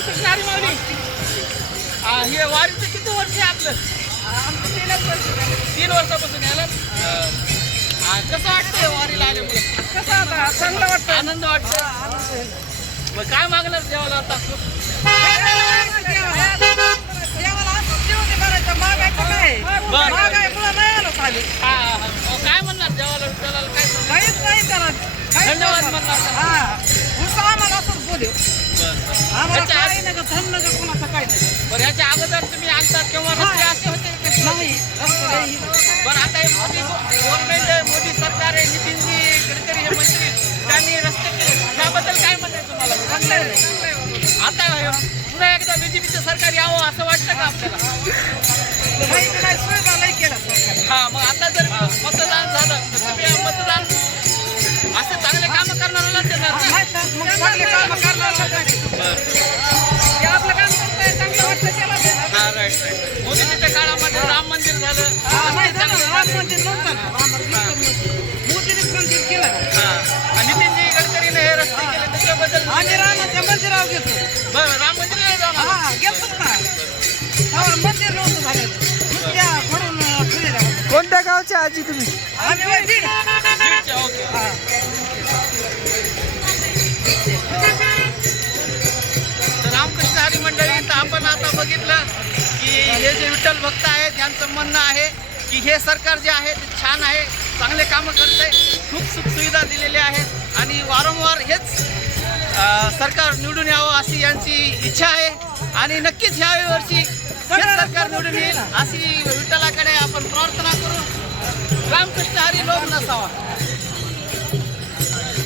हरी माऊली. हा, वारीचं किती वर्ष आहे आपलं? तीन वर्षापासून यायला? कसं वाटतंय वारीला आल्यामुळे? कसं आता? चांगलं वाटतं आनंद वाटतो मग काय मागणार देवाला आता? काय? नाही आलो खाली. हा, हा, हा. काय म्हणणार देवाला विठ्ठलाला आणतात तेव्हा रस्ते असे होते. बरं आता हे मोदी गव्हर्नमेंट मोदी सरकार आहे नितीनजी गडकरी हे मंत्री त्यांनी रस्ते केले त्याबद्दल काय म्हणायचं तुम्हाला बाबा. आता पुन्हा एकदा बीजेपीचं सरकार यावं असं वाटतं का आपल्याला. हा मग आता जर मतदान झालं तर तुम्ही मतदान असं चांगले कामं करणाऱ्याला देणार मोदीच्या काळामध्ये राम मंदिर झालं नाही झालं ना, राम मंदिर नव्हतं ना. राम मंदिर केलं. हा आणि नितीनजी गडकरीने हे रस्ते केले त्याच्याबद्दल आम्ही रामाच्या मंदिरावर गेलो बरं राम मंदिरला जाणार हा गेलतोच ना मंदिर नव्हतं झालेलं म्हणून होतो. कोणत्या गावच्या आजी तुम्ही आम्ही. बीडच्या, ओके हा. तर रामकृष्ण हरी मंडळी तर आपण आता बघितलं की हे जे विठ्ठल भक्त आहेत यांचं म्हणणं आहे की हे सरकार जे आहे ते छान आहे चांगले कामं करते खूप सुखसुविधा दिलेल्या आहेत आणि वारंवार हेच सरकार निवडून यावं अशी यांची इच्छा आहे. आणि नक्कीच ह्या वर्षी सरकार निवडून येईल अशी विठ्ठलाकडे आपण प्रार्थना करू. रामकृष्ण हरी लोक नसावा.